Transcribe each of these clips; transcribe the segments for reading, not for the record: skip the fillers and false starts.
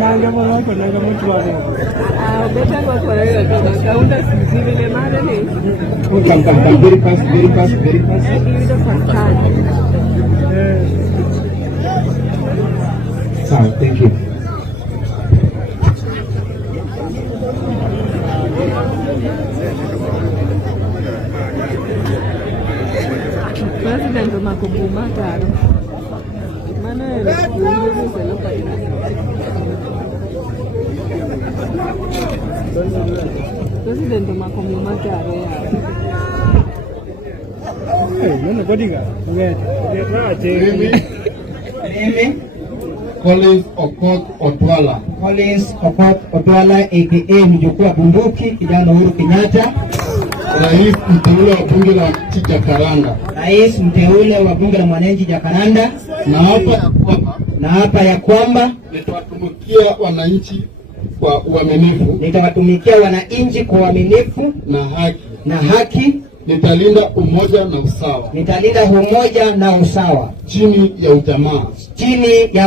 Manga mama kwa nanga mtu wako. Beta kwa kwa kaunda sisi vile mara ni. Come, very fast. Give it a fast time. So, thank you. President Makubuma Taro. Mana President Makubuma Taro ya. Mana bodiga? Collins Okot Otwala. Collins Okot Otwala aka mjukuu wa bunduki kijana Uhuru Kenyatta. Rais mteule wa bunge la Jacaranda. Rais mteule wa bunge la mwananchi Jacaranda. Na hapa ya kwamba nitawatumikia wananchi kwa uaminifu. Nitawatumikia wananchi kwa uaminifu na haki. Nitalinda umoja na usawa. Chini ya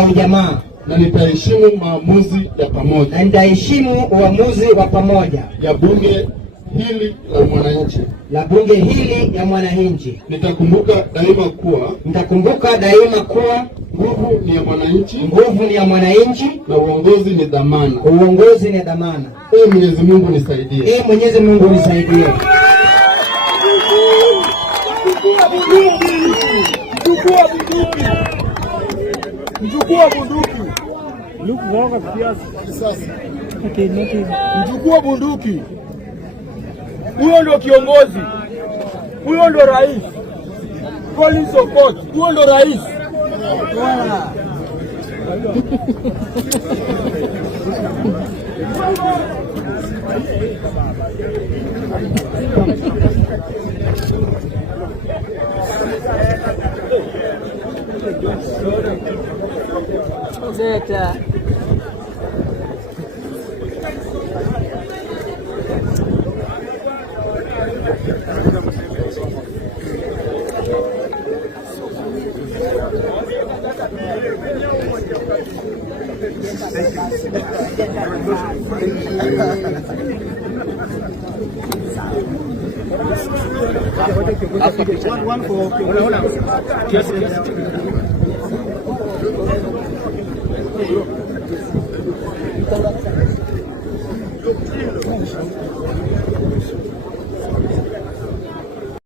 ujamaa. Na nitaheshimu maamuzi wa pamoja. Ya bunge hili la mwananchi. Nitakumbuka daima kuwa nguvu ni ya mwananchi na uongozi ni dhamana. Mwenyezi Mungu nisaidie. Mchukua bunduki. Luku kisasi. Mchukua bunduki. Huyo ndio kiongozi. Huyo ndio rais. Collins Okot. Huyo ndio rais. Beta. One for